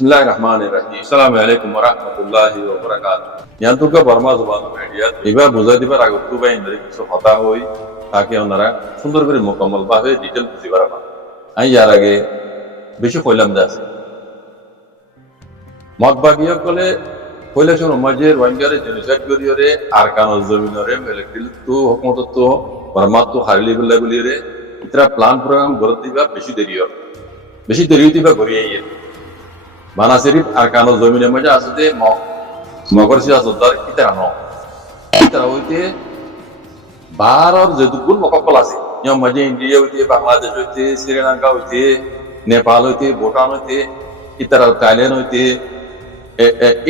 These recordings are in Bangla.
Bismillahirrahmanirrahim. Assalamualaikum warahmatullahi wabarakatuh. Yantuka Burma জবান মিডিয়া এবার বুঝাই দিবার আগে একটু বা ইন্দ্রিক কিছু কথা হই তাকে ওনারা সুন্দর করে মোকাম্মল ভাবে ডিটেল বুঝিবার পারে। আমি ইয়ার আগে বেশি কইলাম আছে মতবাগীয় কলে কৈলাসের মাঝে রোহিঙ্গারে জেনোসাইড করিয়রে আরকানোর জমিনরে মিলিটারি তো হুকুমত তো বর্মা তো হারিলি বলে বলিরে ইতরা প্ল্যান প্রোগ্রাম গড় দিবা বেশি দেরি দিবা গড়িয়ে বানা শরীফ আরকানোর জমিনের মাঝে আসতে মগর সিরাজউদ্দৌলা ইতারা হইতে ভারত যেটুকুন মককল আছে ইয়ম মাঝে ইন্ডিয়া হইতে বাংলাদেশ হইতে শ্রীলঙ্কা হইতে নেপাল হইতে ভুটান হইতে ইতারা থাইল্যান্ড হইতে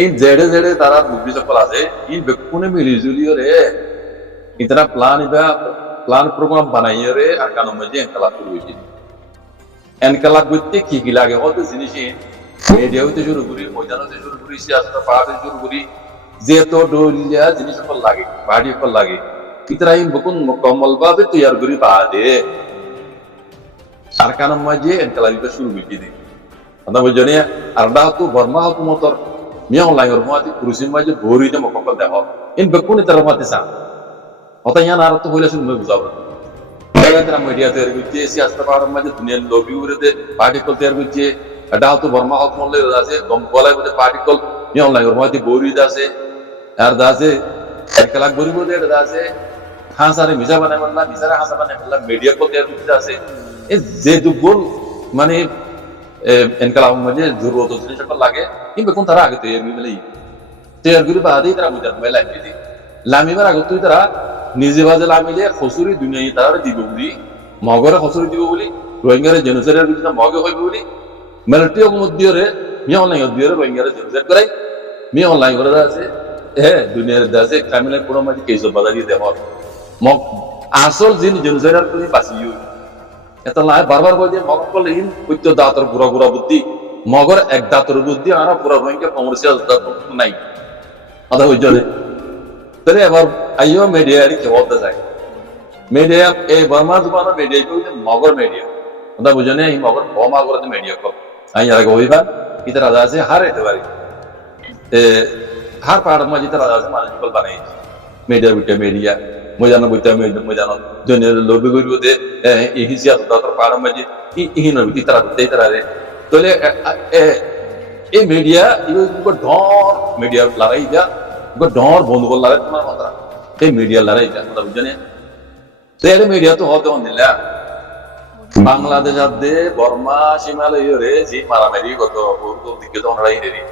ইন জেডে জেডে তারা বুদ্ধি সকল আছে ইন বেকুনে মিলিজুলি রে ইতারা প্ল্যান প্রোগ্রাম বানাইয়ে রে আরকানোর মাঝে এনকালাব শুরু হয়েছে এনকালাব করতে কি লাগে হতে জিনিস মিডিয়া হইতে শুরু করি ময়দান হইতে শুরু করি সিয়াসত পাহাড় শুরু করি যে তো ডলিয়া জিনিস সকল লাগে বাড়ি সকল লাগে ইতরা ইন বকুন মুকম্মল ভাবে তৈয়ার করি বাদে আরকানোর মাঝে এনকালাব শুরু হইছে দি আমরা বুঝনি আর দা তো বর্মা হুকুমতর মিয়াও লাইর মাতি কুরসিম মাঝে ভরিতে মুকম্মল দেহ ইন বকুন ইতরা মাতি সা হতা ইয়ান আর তো হইলা শুনবে বুঝাবো এরা মিডিয়া তৈরি করছে সিয়াসত পাহাড় মাঝে দুনিয়ার লবি উড়ে পার্টি কল তৈরি করছে এটা তো বর্মা হকমলে আছে দম বলাই বলে পার্টিকল নিয়ম লাগে রহমাতি বৌরি আছে আর দাসে 1 লাখ গরিব দে আছে হাসারে মিজা বানাই বললা মিজারে হাসা বানাই বললা মিডিয়া কল তৈরি করতে আছে এই যে দুগুল মানে এনকালাম মাঝে জরুরত জিনিস সকল লাগে কিন্তু কোন তারা আগে তৈরি করি বাদে তারা মুজাত মেলা দিদি লামিবার আগে তুই তারা নিজে বাজে লামিলে খসুরি দুনিয়া তারা দিব বলি মগরে খসুরি দিব বলি রোহিঙ্গারে জেনোসাইডের বিরুদ্ধে মগে হইবে বলি মিলিটারি হুকুমত দিয়রে মিয়া অনলাইন দিয়রে রোহিঙ্গারে জেনোসাইড করাই মিয়া অনলাইন করে আছে দুনিয়ার দাসে কামিলে কোনো মাঝে কেস বাজারি দেব মগ আসল জিন জেনোসাইডার তুমি বাঁচিও এটা লাই বারবার কই যে মগ কল ইন উচ্চ দাতর গুড়া বুদ্ধি মগর এক দাতর বুদ্ধি আর পুরো রোহিঙ্গা কমার্শিয়াল দাতর নাই আদা হইজলে তাহলে এবার আইও মিডিয়ারি কে বলতে যায় মিডিয়া এই বর্মা জবানা মিডিয়া কই মগর মিডিয়া আদা বুঝনে এই মগর বমা করে মিডিয়া কো আই আর কইবা ইতরা আছে হার এতে পারি হার পাড় মাঝে তারা আছে মানুষ কল বানাই মিডিয়া বিটা মিডিয়া মজানো বইতা মজানো জনের লবি গরিব দে এই হিসিয়া তার পাড় মাঝে ইহিন ইতরা তেতরা রে তলে এই মিডিয়া ইগো ডর মিডিয়া লড়াই যা ইগো ডর বন্ধ কর লড়াই তোমার কথা এই মিডিয়া লড়াই যা কথা বুঝনে তেরে মিডিয়া তো হতে হন্দিলা বাংলাদেশ আদে বর্মা সীমালয় রে যে মারামারি গত পূর্ব দিকে তো ওনারাই নেরি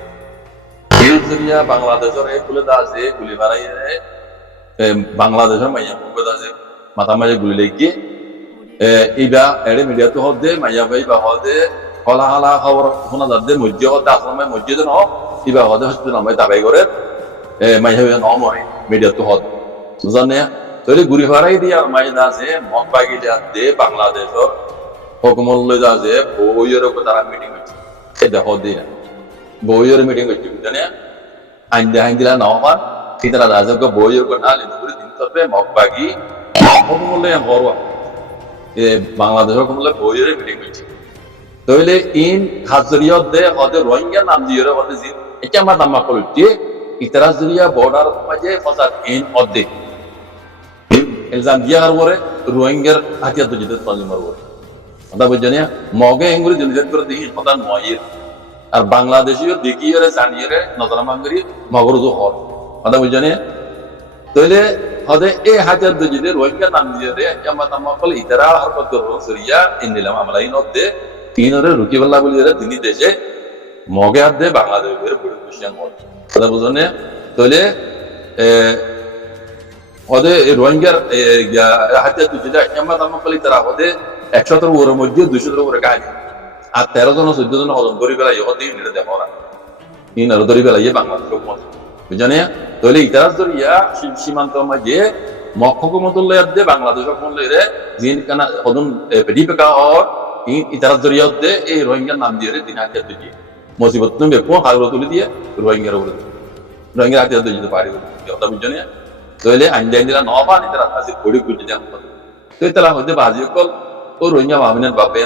ইউজরিয়া বাংলাদেশের এগুলো আছে গুলি মারাই রে বাংলাদেশের মাইয়া মুখ আছে মাথা মাঝে গুলি লেগে ইবা এড়ে মিডিয়া তো হদে মাইয়া ভাই বা হদে হলা হালা খবর শোনা যাচ্ছে মসজিদ হতে আশ্রমে মসজিদ ন ইবা হদে হসপিটাল আমায় তাবাই করে মাইয়া ভাই নমরে মিডিয়া তো হদ বুঝানে তৈরি ঘুরি ফেরাই দিয়ে আর মাইয়া আছে মত বাগি যাতে বাংলাদেশের হুকুমত আছে বইয়ের উপর তারা মিটিং হচ্ছে এই দেখো দিয়ে বইয়ের মিটিং হচ্ছে বুঝনে আইন দিলা নমান সিতারা আছে বইয়ের উপর না লিখে দিন তবে মত বাগি হুকুমত বড় বাংলাদেশ হুকুমত বইয়ের মিটিং হচ্ছে তাহলে ইন হাজরিয়ত দে ওদের রোহিঙ্গা নাম দিয়ে ওদের জিন এটা আমার নাম করতে ইতারা জরিয়া বর্ডার মাঝে ফসাদ ইন অদে ইলজাম দিয়া করবরে রোহিঙ্গার হাতিয়ার তো জিতে তঞ্জমার করে কথা বুঝছেন মগে এঙ্গুরি জেনোসাইড করে দেখি কথা নয় আর বাংলাদেশীয় দেখিয়ে রে জানিয়ে রে নজর মাঙ্গরি মগর তো হর কথা বুঝছেন তাইলে হদে এই হাতিয়ার তো জিতে রোহিঙ্গা নাম দিয়ে রে আমার নাম কল ইতারা হরকত করবো সরিয়া ইন দিলাম আমরা ইন অদে তিনরে রুকিবাল্লা বলি রে তিনি দেশে মগে হাত দে বাংলাদেশের বড় কুশিয়ান হল কথা বুঝছেন তাইলে ওদের রোহিঙ্গার হাতিয়ার তো জিতে আমার নাম কল ইতারা হদে 100 ওর মধ্যে 200 উপরে কাজ আর 13 জন 14 জন হজন ধরে বেলা ইহদি নিরে দেখো না ইন আর ধরে বেলা বাংলাদেশ হুকুমত বুঝানে তাহলে ইতারাজ ধরিয়া সীমান্ত মাঝে মক্ককুমতুল্লাহ দে বাংলাদেশ হুকুমত রে জিন কানা হদন পেডিপেকা আর ইতারাজ ধরিয়া দে এই রোহিঙ্গা নাম দিয়ে রে দিন হাতিয়ার দিয়ে মুসিবত তুমি বেপো হাওড় তুলে দিয়ে রোহিঙ্গার উপরে রোহিঙ্গা হাতিয়ার দিয়ে দিতে পারি কথা বুঝানে তাহলে আইন দিলা নবান ইতারা আছে পড়ি বুঝে যান তো তারা হতে বাজি কল ও রোহিঙ্গা মামিনের বাপে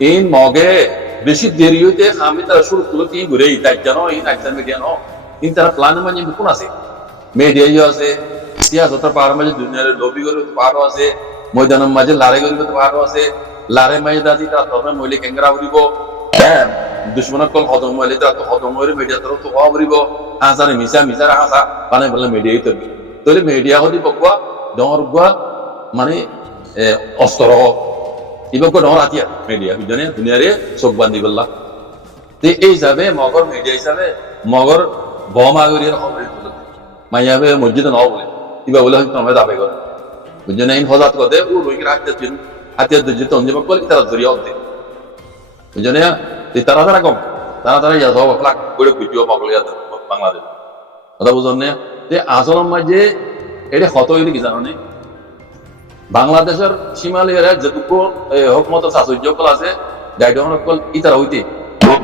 in moge বেশি দেরি হইতে আমি তারা শুরু করলো কি ঘুরে জানো এই নাইজার মিডিয়া নো কিন্তু তারা প্ল্যানের মাঝে কোন আছে মিডিয়াও আছে সিয়াসতের পাহাড়ের মাঝে দুনিয়ার লবি করে পাহাড়ও আছে ময়দানের মাঝে লড়াই করে পাহাড়ও আছে লড়াই মাঝে দাদি তারা তখন মহিলা ক্যাঙ্গরা উড়িব হ্যাঁ দুশ্মনের কল হদম হইলে তারা তো হদম হইলে মিডিয়া তারা তো হওয়া উড়িব হাসারে মিসার হাসা মানে বললে মিডিয়াই তৈরি তাহলে মিডিয়া হদি বকুয়া ডর গুয়া মানে অস্ত্র ইবক ডর হাতিয়ার মিডিয়া বুঝনে দুনিয়ারে চোখ বান্ধি বললা এই হিসাবে মগর মিডিয়া হিসাবে মগর বম আগরিয়ার খবর তুলে মাইয়াবে মসজিদে নাও বলে কিবা বলে হয়তো আমরা দাবি করে বুঝনে ইন হজাত করে ও রোহিঙ্গার হাতিয়ার যেতে অঞ্জমক বলে তারা জড়িয়ে হতে বুঝনে তারা কম তারা ইয়া সব ফ্লাক করে ভিডিও মগলিয়া বাংলাদেশ কথা বুঝনে আসলের মাঝে এটা কত হইলে কি জানো নি বাংলাদেশের সীমালীয় যেটুকু হকমত সাহায্য কল আছে গাইডন কল ইতারা হইতে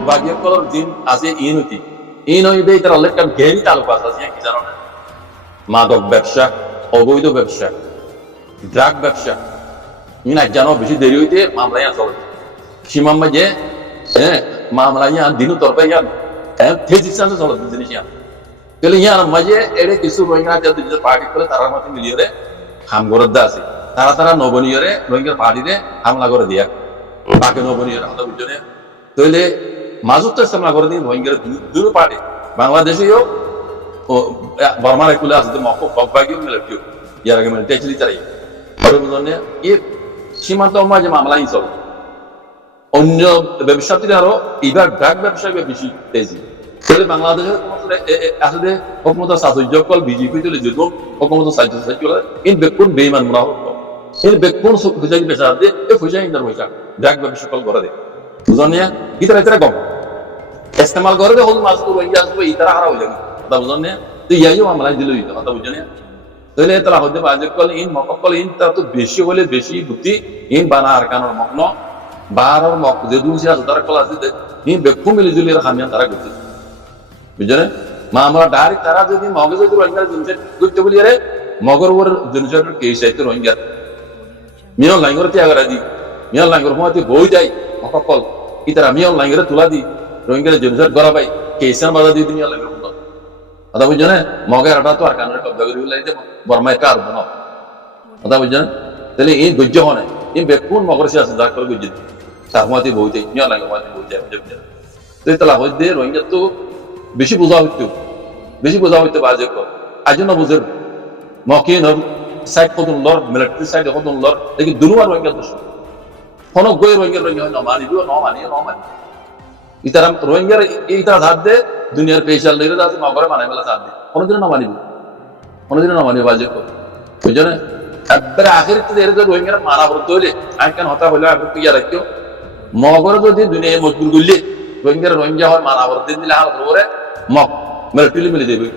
বাগিয়া কলর দিন আছে ইন হইবে ইতারা অনেক ঘেরি তালুক আছে কি জানো না মাদক ব্যবসা অবৈধ ব্যবসা ড্রাগ ব্যবসা ইন আজ জানো বেশি দেরি হইতে মামলা ইয়া চলে সীমার মাঝে হ্যাঁ মামলা ইয়া দিনু তরফে ইয়া তেজিস্তানে চলে জিনিস ইয়া তাহলে ইয়ার মাঝে এড়ে কিছু রোহিঙ্গা যাদের পার্টি করে তারা মধ্যে মিলিয়ে হাম গরদ্দা আছে তারা নবনীয়রে রোহিঙ্গার পার্টিতে হামলা করে দিয়া বাকি নবনীয়র হাতে বুঝনে তাহলে মাজুত হামলা করে দিন রোহিঙ্গার দুটো পার্টি বাংলাদেশেও বর্মার একুলে আছে মকবাগিও মিলিটারিও ইয়ার আগে মিলিটারি চলি তারাই বুঝনে এই সীমান্ত মাঝে মামলা ই চলে অন্য ব্যবসায়ীরা আরো এবার ড্রাগ ব্যবসায় বেশি তেজি তাহলে বাংলাদেশের আসলে হকমত সাহায্য কল বিজেপি তুলে যেত হকমত সাহায্য কল ইন বেকুন বেইমান মরা হতো ইন বেকুন ফুজাই বেচা দে এ ফুজাই ইন্দার হইছা ড্রাগ ব্যবসা কল করে দে বুঝনিয়া ইতারা কম ইস্তেমাল করে দে হল মাস তো ইয়া আসবে ইতারা হারা হই যাবে কথা বুঝনিয়া তো ইয়াইও আমরা দিল হইতো কথা বুঝনিয়া তাহলে তারা হতে বাজে কল ইন মককল ইন তা তো বেশি হলে বেশি বুদ্ধি ইন বানা আরকানোর মগ্ন বারর মক যে দুসিয়া তারা কল আছে ইন বেকুন মিলি জুলি খামিয়া তারা করতে বুঝলে মা আমরা ডাইরেক্ট তারা যদি মগজ যদি রোহিঙ্গার জিনিস করতে বলি আরে মগর ওর জিনিসের কেস আইতো রোহিঙ্গা মিয়ন লাইঙ্গর ত্যাগরা দি মিয়ন লাইঙ্গর মতে বই যাই মককল ইতারা মিয়ন লাইঙ্গরে তুলা দি রোহিঙ্গার জিনিসের গরা পাই কেসান বাধা দি মিয়ন লাইঙ্গর মত কথা বুঝলে মগের আটা তো আর কানের কবজা করে লাইতে বর্মায় কার বনো কথা বুঝলে তাহলে এই গজ্জ হনে এই বেকুন মগর সে আছে যা করে গজ্জ তার মতে বই যাই মিয়ন লাইঙ্গর মতে বই যায় বুঝলে তো তালা হই দে রোহিঙ্গা তো বেশি বোঝা হইতে বাজে কর আজ না বুঝের মকিন সাইড কতন লর মিলিটারি সাইড কতন লর দেখি দুনুয়ার রোহিঙ্গা দোষ কোন গই রোহিঙ্গা না মানিও ইতারা রোহিঙ্গার ইতারা ধার দে দুনিয়ার পেশাল লইরে আছে মগরে মানাই বেলা ধার দে কোনদিন না মানিব বাজে কর বুঝলে একবারে আখের এর যে রোহিঙ্গার মানা বলতে হইলে আর কেন হতা হইলে আপনি কি রাখিও মগরে যদি দুনিয়ায় মজবুর করলে রোহিঙ্গা হয় মানা বলতে দিলে হাল করে মগ মিলিটারি মিলে যাবে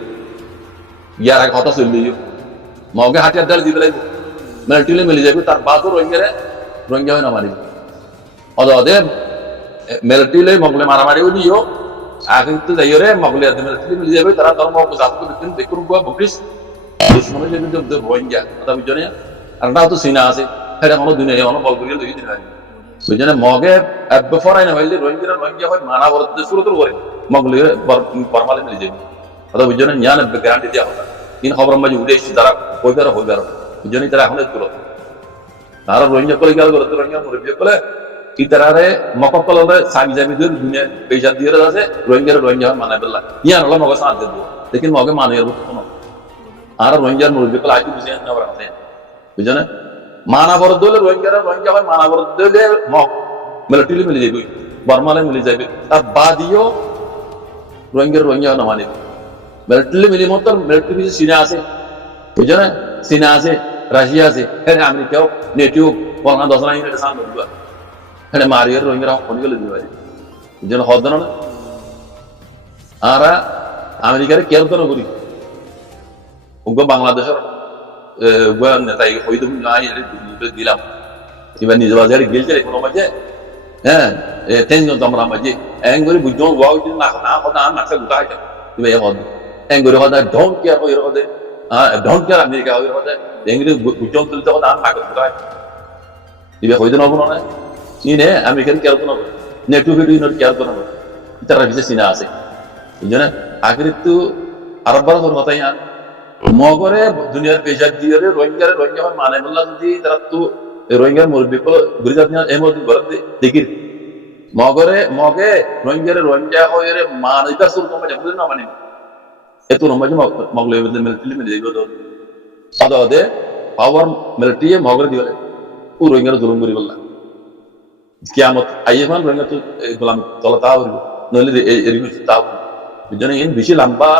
ইয়ার আগে হতা চললে মগে হাতিয়ার ডাল দিবে লাগবে মিলিটারি মিলে যাবে তার বাদও রোহিঙ্গা হয় না মারিবে অদে মিলিটারি মগলে মারামারি দিও আগে তো যাইও রে মগলে মিলিটারি মিলে যাবে তারা তোর মগ জাতকে বিকিন দেখুন গোয়া বকরিস দুশ্মনে যাবে যে রোহিঙ্গা কথা বুঝনে আর নাও তো সিনা আছে সেটা কোনো দুনিয়া কোনো বল করিয়ে দুই দিন হয় বুঝলে মগে ফরাই না হইলে রোহিঙ্গা হয় মানা বলতে শুরু করে মগলে বর্মালে মিলে যাবে কথা বুঝলে জ্ঞান গ্যারান্টি দেওয়া হবে তিন খবর মাঝে উঠে এসেছি তারা হইবার বুঝলি তারা এখন তুলো তারা রোহিঙ্গা কলে গেল করে রোহিঙ্গা মুরব্বী কলে কি তারারে মকক কলে সামি জামি দিয়ে দুনিয়া পেশা দিয়ে আছে রোহিঙ্গা মানাই বেলা ইয়ান হলো মগ সাথ দেবো লেকিন মগে মানে কোনো আর রোহিঙ্গার মুরব্বী কলে আজ বুঝে নেওয়ার আছে বুঝলে মানা বরদ হলে রোহিঙ্গা হয় মানা বরদ হলে মগ মিলিটারি মিলে যাবে বর্মালে মিলে যাবে তার বাদিও রোহিঙ্গা না মানে মিলিটারি মিলি মত মিলিটারি সিনা আছে বুঝলে চীনা আছে রাশিয়া আছে হ্যাঁ আমেরিকাও নেটিও পলনা দশনা এটা সামনে দিবা হ্যাঁ মারিয়ার রোহিঙ্গা ফোন গেলে দিবা যেন হদ না আর আমেরিকার কেয়ার তো করি ওগো বাংলাদেশের নেতাই হইতে দিলাম এবার নিজ বাজারে গেলছে কোনো মাঝে হ্যাঁ তিনজন তোমরা মাঝে এং করে বুঝছো ওয়াও না না কথা নাকসা গুটা হয় তুমি হদ এং করে হদ ডোন্ট কেয়ার হই হদে ডোন্ট কেয়ার আমেরিকা হই হদে এং করে বুঝছো তুলতে হদ নাক গুটা হয় দিবে হইতে নব না ইনে আমেরিকান কেয়ার তো নব নেটু ভিডিও ইনোর কেয়ার করা তারা বিশেষ চিনা আছে এই জন্য আখের তো আরব বার তোর কথাই আর মগরে দুনিয়ার পেশার দিয়ে রোহিঙ্গা মানে বললাম যদি তারা তো রোহিঙ্গার মুরব্বী ঘুরে যাতে এমন ঘরে দেখি মগে রোহিঙ্গা হয়ে মানবিকা শুরু কমে যাবে না মানে এত নম্বর মগলে মিলিটারি মিলে যাইব তো সাদা পাওয়ার মিলিটারি মগরে দিয়ে ও রোহিঙ্গার জুলুম করি বললাম কিয়ামত আইমান রোহিঙ্গা তো গোলাম তলা তা হইব নইলে এরিব তা বুঝছেন ইন বেশি লম্বা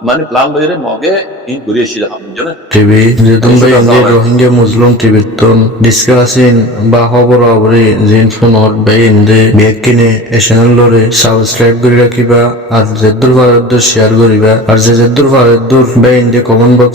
মানে প্লান লইরে মগে ইন ঘুরে এসে যাম বুঝছেন টিভি যেদুম ভাই ইন্দি রোহিঙ্গা মুসলিম টিভি তন ডিসকাসিন বা খবর খবরে জিন ফোন হট ভাই ইন্দি ব্যাগ কিনে এ চ্যানেল লরে সাবস্ক্রাইব করে রাখিবা আর যেদুর ভারত শেয়ার করিবা আর যে যেদুর ভারত ভাই ইন্দি কমেন্ট বক্স